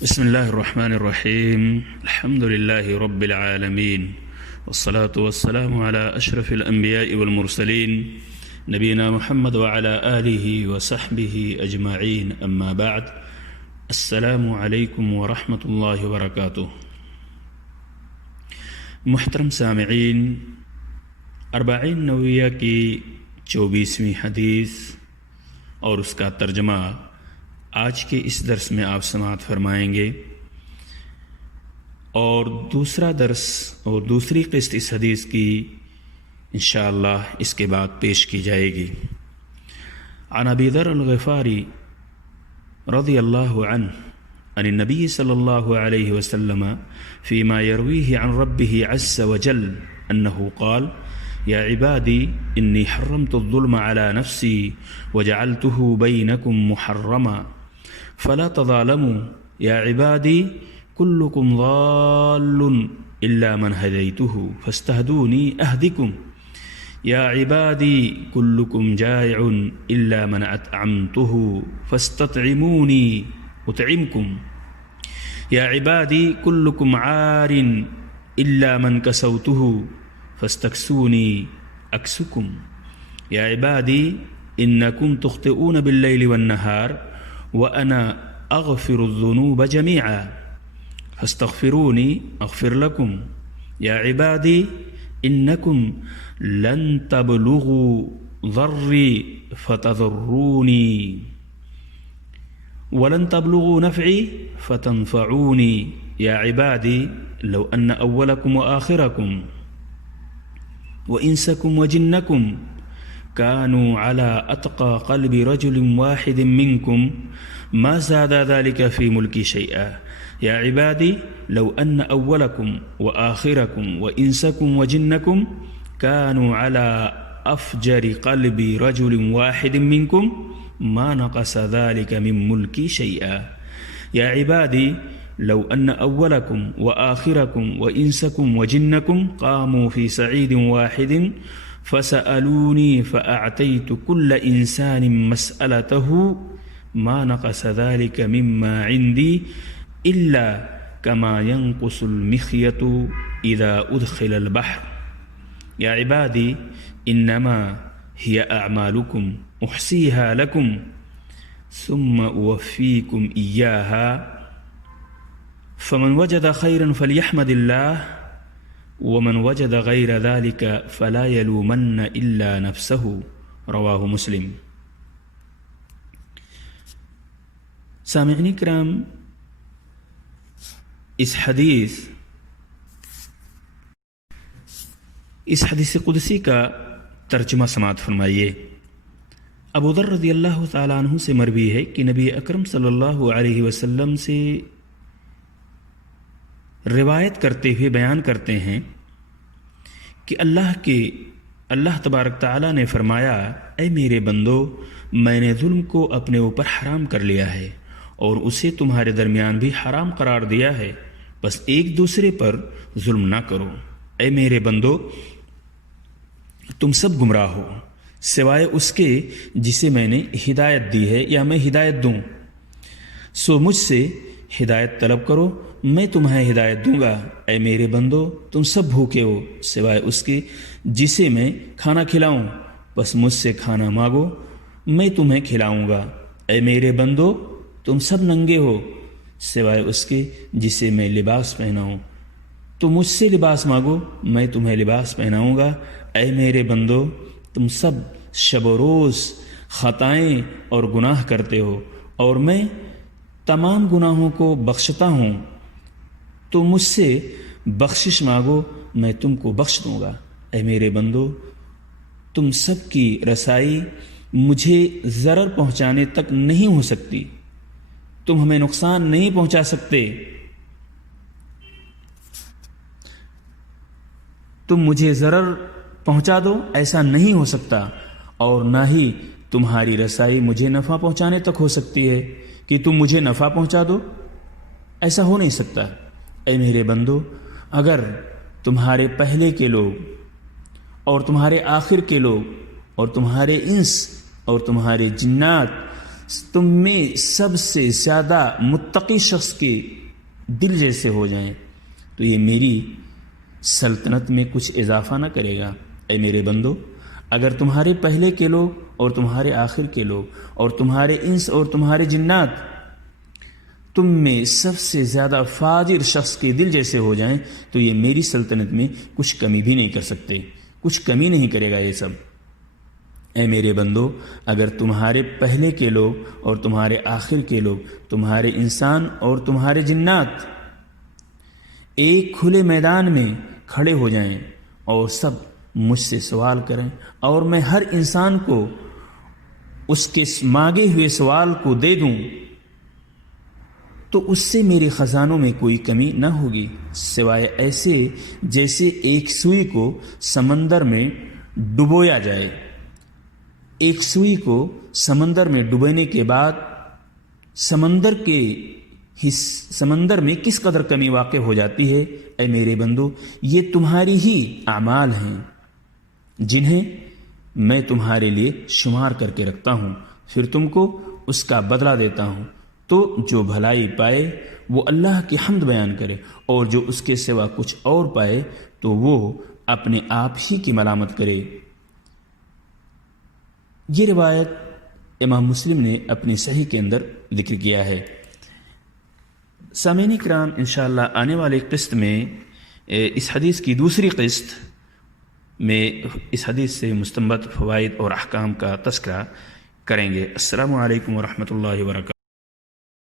بسم اللہ الرحمن الرحیم الحمد للہ رب العالمین والصلاة والسلام علی اشرف الانبیاء والمرسلین نبینا محمد وعلی آلہ وصحبہ اجمعین اما بعد السلام علیکم ورحمۃ اللہ وبرکاتہ۔ محترم سامعین، اربعین نوویہ کی 24ویں حدیث اور اس کا ترجمہ آج کے اس درس میں آپ سماعت فرمائیں گے، اور دوسرا درس اور دوسری قسط اس حدیث کی انشاءاللہ اس کے بعد پیش کی جائے گی۔ عن ابی ذر الغفاری رضی اللہ عنہ عن النبی صلی اللہ علیہ وسلم فيما يرويه عن ربه عز وجل انه قال يا عبادي اني حرمت الظلم على نفسي وجعلته بينكم محرما فلا تظالموا يا عبادي كلكم ضال إلا من هديته فاستهدوني أهدكم يا عبادي كلكم جائع إلا من أطعمته فاستطعموني أطعمكم يا عبادي كلكم عار إلا من كسوته فاستكسوني أكسكم يا عبادي إنكم تخطئون بالليل والنهار وأنا أغفر الذنوب جميعا فاستغفروني أغفر لكم يا عبادي إنكم لن تبلغوا ضري فتضروني ولن تبلغوا نفعي فتنفعوني يا عبادي لو أن أولكم وآخركم وإنسكم وجنكم كانوا على أتقى قلب رجل واحد منكم ما زاد ذلك في ملكي شيئا يا عبادي لو أن أولكم وآخركم وإنسكم وجنكم كانوا على أفجر قلب رجل واحد منكم ما نقص ذلك من ملكي شيئا يا عبادي لو أن أولكم وآخركم وإنسكم وجنكم قاموا في صعيد واحد فسألوني فأعطيت كل إنسان مسألته ما نقص ذلك مما عندي إلا كما ينقص المخيط إذا أدخل البحر يا عبادي إنما هي أعمالكم أحصيها لكم ثم أوفيكم إياها فمن وجد خيرا فليحمد الله ومن وجد غير ذلك فلا يلومن إلا نفسه رواہ مسلم۔ سامعین کرام، اس حدیث قدسی کا ترجمہ سماعت فرمائیے۔ ابو ذر رضی اللہ تعالیٰ عنہ سے مروی ہے کہ نبی اکرم صلی اللہ علیہ وسلم سے روایت کرتے ہوئے بیان کرتے ہیں کہ اللہ تبارک تعالیٰ نے فرمایا، اے میرے بندو، میں نے ظلم کو اپنے اوپر حرام کر لیا ہے اور اسے تمہارے درمیان بھی حرام قرار دیا ہے، بس ایک دوسرے پر ظلم نہ کرو۔ اے میرے بندو، تم سب گمراہ ہو سوائے اس کے جسے میں نے ہدایت دی ہے یا میں ہدایت دوں، سو مجھ سے ہدایت طلب کرو، میں تمہیں ہدایت دوں گا۔ اے میرے بندو، تم سب بھوکے ہو سوائے اس کے جسے میں کھانا کھلاؤں، بس مجھ سے کھانا مانگو، میں تمہیں کھلاؤں گا۔ اے میرے بندو، تم سب ننگے ہو سوائے اس کے جسے میں لباس پہناؤں، تو مجھ سے لباس مانگو، میں تمہیں لباس پہناؤں گا۔ اے میرے بندو، تم سب شب و روز خطائیں اور گناہ کرتے ہو اور میں تمام گناہوں کو بخشتا ہوں، تو مجھ سے بخشش مانگو، میں تم کو بخش دوں گا۔ اے میرے بندو، تم سب کی رسائی مجھے ضرر پہنچانے تک نہیں ہو سکتی، تم ہمیں نقصان نہیں پہنچا سکتے، تم مجھے ضرر پہنچا دو ایسا نہیں ہو سکتا، اور نہ ہی تمہاری رسائی مجھے نفع پہنچانے تک ہو سکتی ہے کہ تم مجھے نفع پہنچا دو، ایسا ہو نہیں سکتا۔ اے میرے بندو، اگر تمہارے پہلے کے لوگ اور تمہارے آخر کے لوگ اور تمہارے انس اور تمہارے جنات تم میں سب سے زیادہ متقی شخص کے دل جیسے ہو جائیں تو یہ میری سلطنت میں کچھ اضافہ نہ کرے گا۔ اے میرے بندو، اگر تمہارے پہلے کے لوگ اور تمہارے آخر کے لوگ اور تمہارے انس اور تمہارے جنات تم میں سب سے زیادہ فاجر شخص کے دل جیسے ہو جائیں تو یہ میری سلطنت میں کچھ کمی بھی نہیں کر سکتے، کچھ کمی نہیں کرے گا یہ سب۔ اے میرے بندو، اگر تمہارے پہلے کے لوگ اور تمہارے آخر کے لوگ، تمہارے انسان اور تمہارے جنات ایک کھلے میدان میں کھڑے ہو جائیں اور سب مجھ سے سوال کریں اور میں ہر انسان کو اس کے مانگے ہوئے سوال کو دے دوں تو اس سے میرے خزانوں میں کوئی کمی نہ ہوگی، سوائے ایسے جیسے ایک سوئی کو سمندر میں ڈبویا جائے۔ ایک سوئی کو سمندر میں ڈبونے کے بعد سمندر میں کس قدر کمی واقع ہو جاتی ہے۔ اے میرے بندو، یہ تمہاری ہی اعمال ہیں جنہیں میں تمہارے لیے شمار کر کے رکھتا ہوں، پھر تم کو اس کا بدلہ دیتا ہوں۔ تو جو بھلائی پائے وہ اللہ کی حمد بیان کرے، اور جو اس کے سوا کچھ اور پائے تو وہ اپنے آپ ہی کی ملامت کرے۔ یہ روایت امام مسلم نے اپنی صحیح کے اندر ذکر کیا ہے۔ سامعین کرام، انشاءاللہ آنے والی قسط میں اس حدیث کی دوسری قسط میں اس حدیث سے مستنبط فوائد اور احکام کا تذکرہ کریں گے۔ السلام علیکم ورحمۃ اللہ وبرکاتہ۔